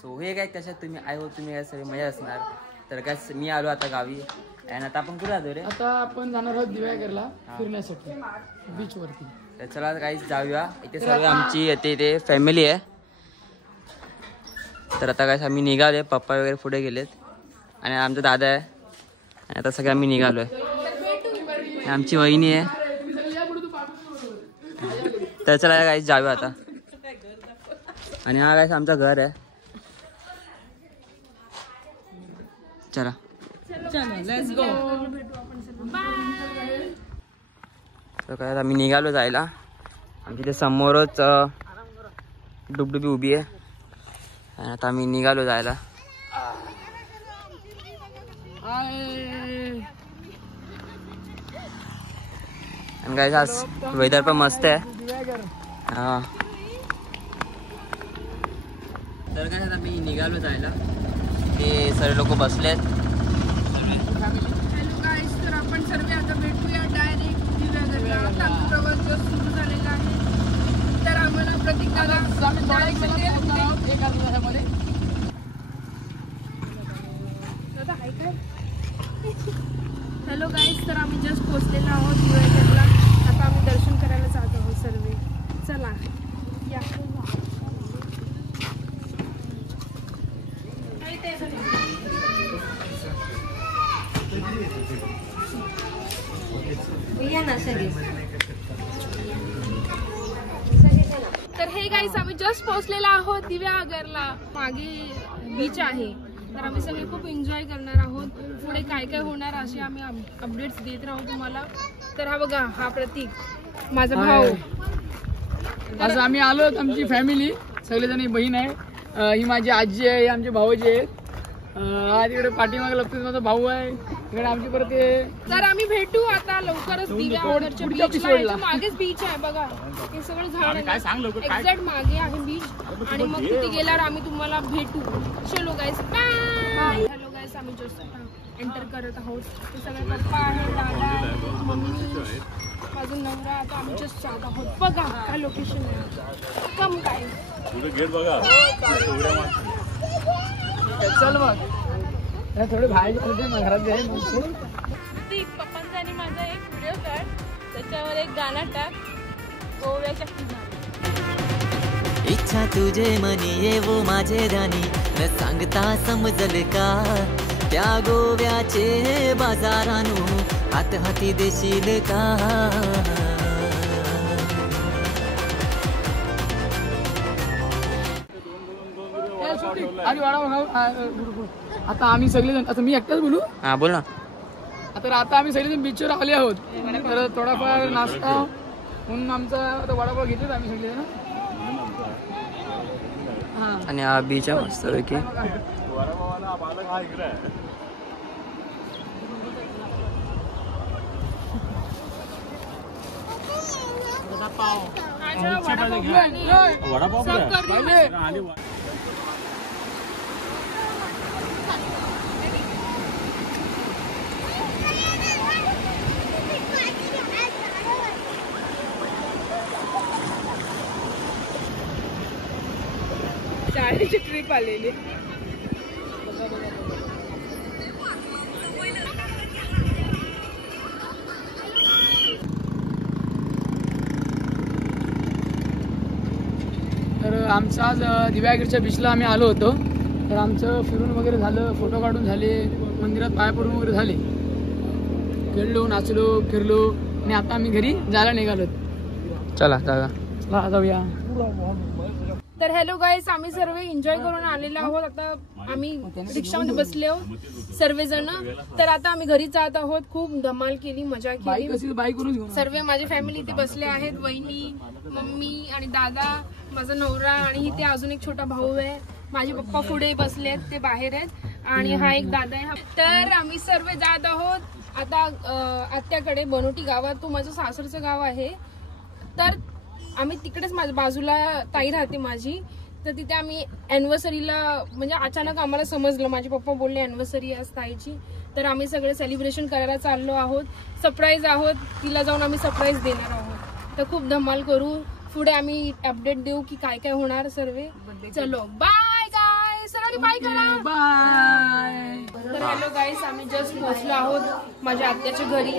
So हे काय कशात तुम्ही आय होप तुम्ही काय सगळे मजा असणार. तर काय मी आलो आता गावी आणि आता आपण कुठे जातो रे? आता आपण जाणार आहोत दिव्यागरला फिरण्यासाठी बीच वरती. तर चला काहीच जाऊया. इथे सर्व आमची इथे फॅमिली आहे. तर आता काय आम्ही निघालोय. पप्पा वगैरे पुढे गेलेत आणि आमचा दादा आहे आणि आता सगळे आम्ही निघालोय. आमची वहिनी आहे. तर चला काहीच जाऊया आता. आणि हा काय आमचं घर आहे. चला लेट्स गो. तर काय आम्ही निघालो जायला. आमच्या इथे समोरच डुबडुबी उभी आहे आणि आता आम्ही निघालो जायला. आणि काय आज वेदर पण मस्त आहे. हा तर काय आम्ही निघालो जायला. ते सर्व लोक बसलेत. हॅलो गाईस, तर आपण सर्व आता भेटूया डायरेक्ट दिव्यागरला. आता प्रवास जस्ट सुरू झालेला आहे. तर आम्हाला प्रतीक दादा हॅलो गाईस, तर आम्ही जस्ट पोहोचलेलो आहोत दिव्यागरला. आता आम्ही दर्शन करायला जात आहोत सर्वे. चला या. तर हे गाईस, आम्ही जस्ट पोहोचलेलो आहोत दिव्यागरला. मागे बीच आहे. तर आम्ही सगळे खूप एन्जॉय करणार आहोत. पुढे काय काय होणार असे आम्ही अपडेट्स देत राहू तुम्हाला. तर हा बघा, हा प्रतीक माझा भाऊ. आज आम्ही आलो. आमची फॅमिली सगळेजण. बहीण आहे, ही माझी आजी आहे, आमचे भाऊजी आहेत. आज इकडे पाठीमागे लपतेच माझा भाऊ आहे. इकडे आमची परत. तर आम्ही भेटू आता लवकरच दिव्यागरच्या बीचला. मागेच बीच आहे बघा. हे सगळं झाड एक्झॅक्ट मागे आहे बीच. आणि मग तिथे गेल्यावर आम्ही तुम्हाला भेटू. चलो गाईस, बाय. हॅलो गाईस, आम्ही जस्ट एंटर करत आहोत. हे सगळे पप्पा आहे, दादा आहे, मम्मी, माझा नवरा. आता आम्ही जस्ट जात आहोत. बघा काय लोकेशन आहे. कम काय गेट बघा. चल मग थोडे बाहेर घरात जाईल. पप्पांचा आणि माझा एक व्हिडिओ काढ. त्याच्यावर एक गाणं टाक, गोव्याच्या किनारी. इच्छा तुझे मनी ये वो माझे राणी न सांगता समजल का. त्या गोव्याचे बाजारानू हात हाती देशील का. आता आम्ही सगळेजण. आता मी एकटाच बोलू. हा बोल ना. आता आम्ही सगळेजण बीचवर आले आहोत. तर थोडाफार नाश्ता म्हणून आमचा आता वडापाव घेतलेत आम्ही सगळेजण. आणि हा बीच आहे मस्त पैकी. वडापाव शाळेची ट्रिप आलेली. तर आमचं आज दिव्यागरच्या बीचला आम्ही आलो होतो. तर आमचं फिरून वगैरे झालं, फोटो काढून झाले, मंदिरात पाया पडून वगैरे झाले, खेळलो, नाचलो, फिरलो आणि आता आम्ही घरी जायला निघालो. चला जाऊया. तर हॅलो गाईस, आम्ही सर्व एन्जॉय करून आलेलो आहोत. आता आम्ही रिक्षामध्ये बसले आहोत सर्वजण. तर आता आम्ही घरी जात आहोत. खूप धमाल केली, मजा केली. सर्व माझी फॅमिली इथे बसले आहेत. वहिनी, मम्मी आणि दादा, माझा नवरा आणि इथे अजून एक छोटा भाऊ आहे. माझे पप्पा पुढे बसले आहेत, ते बाहेर आहेत आणि हा एक दादा आहे. तर आम्ही सर्व जात आहोत आता आत्याकडे, बनोटी गावात. तो माझं सासरचं गाव आहे. तर आम्ही तिकडेच, माझ्या बाजूला ताई राहते माझी. तर तिथे आम्ही अॅनिव्हर्सरीला, म्हणजे अचानक आम्हाला समजलं, माझे पप्पा बोलले अॅनिव्हर्सरी आज ताईची. तर आम्ही सगळे सेलिब्रेशन करायला चाललो आहोत. सरप्राईज आहोत, तिला जाऊन आम्ही सरप्राईज देणार आहोत. तर खूप धमाल करू. पुढे आम्ही अपडेट देऊ की काय काय होणार सर्व. चलो बाय गाईस. बाय करा. बाय. तर हॅलो गाईस, आम्ही जस्ट पोहोचलो आहोत माझ्या आत्याच्या घरी.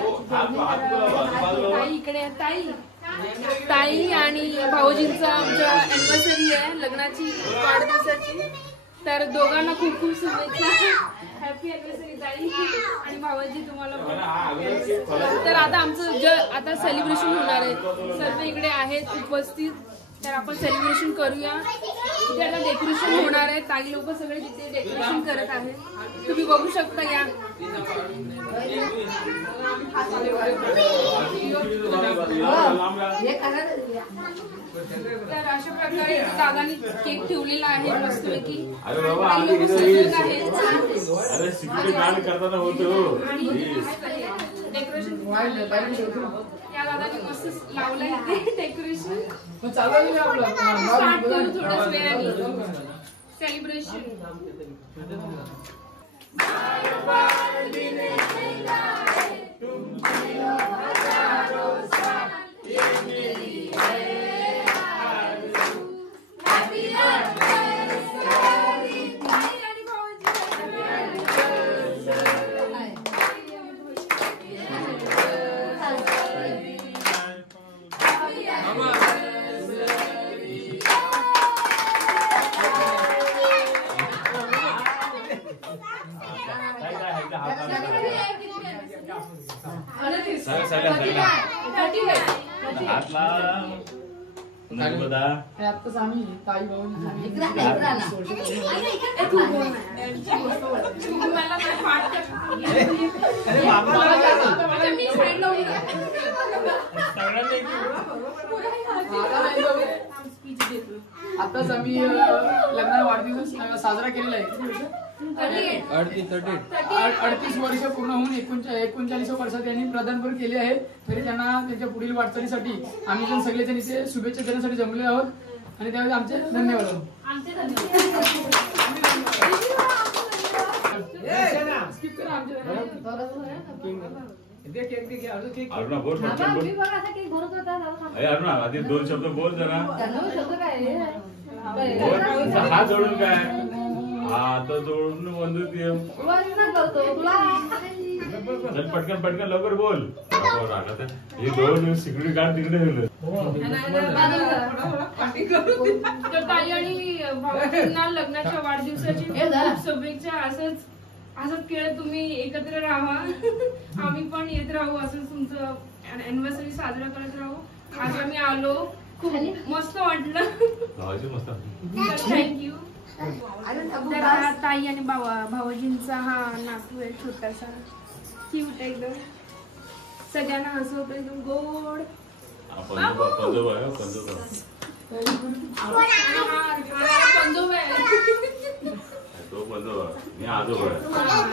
ताई इकडे आहे, ताई आणि भाऊजींचा आमच्या अॅनिव्हर्सरी आहे, लग्नाची वाढदिवसाची. तर दोघांना खूप खूप शुभेच्छा. हॅपी अॅनिव्हर्सरी ताई आणि भाऊजी तुम्हाला. तर आता आमचं आता सेलिब्रेशन होणार आहे. सर्व इकडे आहेत उपस्थित. तर आपण सेलिब्रेशन करूया. तिथे आता डेकोरेशन होणार आहे. ताई लोक सगळे तिथे डेकोरेशन करत आहेत. तुम्ही बघू शकता. या तर अशा प्रकारे दादानी केक ठेवलेला आहे मस्तपैकी. डेकोरेशन या दादानी मस्त लावलंय डेकोरेशन. स्टार्ट करू थोड्याच वेळाने सेलिब्रेशन. आत्ताच आम्ही ताई भाऊ आताच आम्ही लग्न वाढदिवस साजरा केलेला आहे. 38 वर्ष पूर्ण होऊन 39 वर्षात त्यांनी पदार्पण केले आहे. तरी त्यांना त्यांच्या पुढील वाटचालीसाठी आम्ही जण सगळेजण इथे शुभेच्छा देण्यासाठी जमले आहोत आणि त्यावेळी आमचे धन्यवाद. आधी 2 शब्द बोल जरा. हात जोडून काय हात जोडून बंधू पटकन लवकर बोल. हे 2 सिक्युरिटी गार्ड तिकडे ठेवलं. तर ताई आणि भाऊजींना लग्नाच्या वाढदिवसाची खूप शुभेच्छा. असंच खेळ तुम्ही एकत्र राहा. आम्ही पण येत राहू. असंच तुमचं अॅनिव्हर्सरी साजरा करत राहू. आज आम्ही आलो. खूप मस्त वाटलं. थँक्यू. तर हा ताई आणि भाऊजींचा हा नातू आहे छोटासा क्यूट एकदम. सगळ्यांना हसवतो एकदम गोड. पंजोबा आहे. तो पंजोबा मी आजोबा आहे.